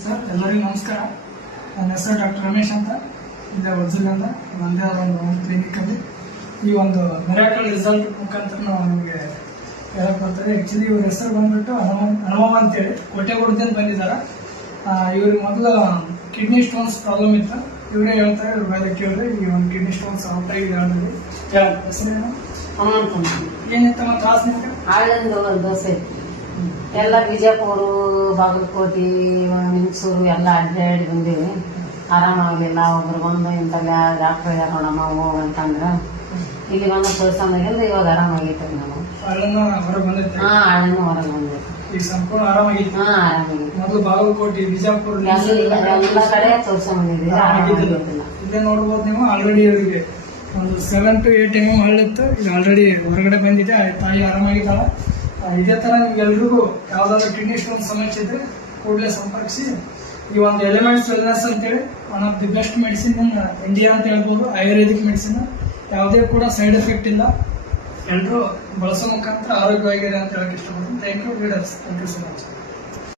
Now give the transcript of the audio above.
Sir ಎಲ್ಲರಿಗೂ ನಮಸ್ಕಾರ. ನನ್ನ ಹೆಸರು ಡಾಕ್ಟರ್ ರಮೇಶ್ ಅಂತ, ಇಲ್ಲೇ ವಜ್ರದಿಂದ ಒಂದೇ ಒಂದು ಕ್ಲಿನಿಕಲ್ಲಿ ಈ ಒಂದು ಮಿರಾಕಲ್ ರಿಸಲ್ಟ್ ಮುಖಾಂತರ ನಾವು ನಿಮಗೆ ಹೇಳಕ್ ಬರ್ತದೆ. ಆ್ಯಕ್ಚುಲಿ ಇವ್ರ ಹೆಸರು ಬಂದ್ಬಿಟ್ಟು ಹನುಮವ ಅಂತೇಳಿ ಕೋಟೆಗುಡದಿಂದ ಬಂದಿದ್ದಾರೆ. ಇವ್ರಿಗೆ ಮೊದಲು ಕಿಡ್ನಿ ಸ್ಟೋನ್ಸ್ ಪ್ರಾಬ್ಲಮ್ ಇತ್ತು. ಇವರೇ ಹೇಳ್ತಾರೆ, ಇವ್ರ ಮೇಲೆ ಕೇಳಿದ್ರೆ ಈ ಒಂದು ಕಿಡ್ನಿ ಸ್ಟೋನ್ಸ್ ಔಟ್ ಆಗಿದೆ ಹೇಳಿದ್ವಿ. ಹೆಸರೇನು? ಏನಿತ್ತಮ್ಮ ತ್ರಾಸ ನಿಮ್ಗೆ? ಆಳಿಂದ ದೋಸೆ ಎಲ್ಲ ಬಿಜಾಪುರ, ಬಾಗಲಕೋಟೆ, ಮಿಂಚೂರು ಎಲ್ಲ ಅಡ್ಡಾಡಿ ಬಂದೀವಿ. ಆರಾಮಾಗಲಿಲ್ಲ. ಒಬ್ರು ಬಂದು ಇಂಥಲ್ಲಿ ಡಾಕ್ಟರ್ ಯಾರೋಣಮ್ಮ ಹೋಗಂತಂದ್ರೆ ಇಲ್ಲಿ ಬಂದು ತೋರ್ಸಂದಾಗಿಂದ ಇವಾಗ ಆರಾಮಾಗೈತೆ ನಾವು. ಹಳ್ಳನ್ನ ಹೊರಗೆ ಬಂದೈತೆ. ಆಳಿನ ಹೊರಗೆ ಬಂದೈತೆ. ಈಗ ಸಂಪೂರ್ಣ ಆರಾಮಾಗಿತ್ತು. ಆರಾಮಾಗೈತೆ. ಮೊದಲು ಬಾಗಲಕೋಟೆ, ಬಿಜಾಪುರ ಎಲ್ಲ ಕಡೆ ತೋರ್ಸಂಬಂದಿದ್ದೀವಿ. ಆರಾಮಾಗಿಲ್ಲ. ಇಲ್ಲೇ ನೋಡ್ಬೋದು ನೀವು. ಆಲ್ರೆಡಿ ಅವರಿಗೆ ಒಂದು 7 to 8 mm ಹಳ್ಳಿತ್ತು. ಈಗ ಆಲ್ರೆಡಿ ಹೊರಗಡೆ ಬಂದಿದೆ. ತಾಯಿ ಆರಾಮಾಗಿದ್ದಾಳೆ. ಇದೇ ತರ ನಿಮ್ಗೆಲ್ರಿಗೂ ಯಾವ್ದಾದ್ರು ಕಿಡ್ನಿ ಸ್ಟೋನ್ ಸಮಸ್ಯೆ ಇದ್ರೆ ಕೂಡಲೇ ಸಂಪರ್ಕಿಸಿ. ಈ ಒಂದು ಎಲಿಮೆಂಟ್ಸ್ ವೆಲ್ನೆಸ್ ಅಂತೇಳಿ one of the best medicine in India ಅಂತ ಹೇಳ್ಬೋದು. ಆಯುರ್ವೇದಿಕ್ ಮೆಡಿಸಿನ್, ಯಾವುದೇ ಕೂಡ ಸೈಡ್ ಎಫೆಕ್ಟ್ ಇಲ್ಲ. ಎಲ್ಲರೂ ಬಳಸೋ ಮುಖಾಂತರ ಆರೋಗ್ಯವಾಗಿದೆ ಅಂತ ಹೇಳಕ್ ಇಷ್ಟಪಡ್ತೀನಿ. Thank you leaders. Thank you so much.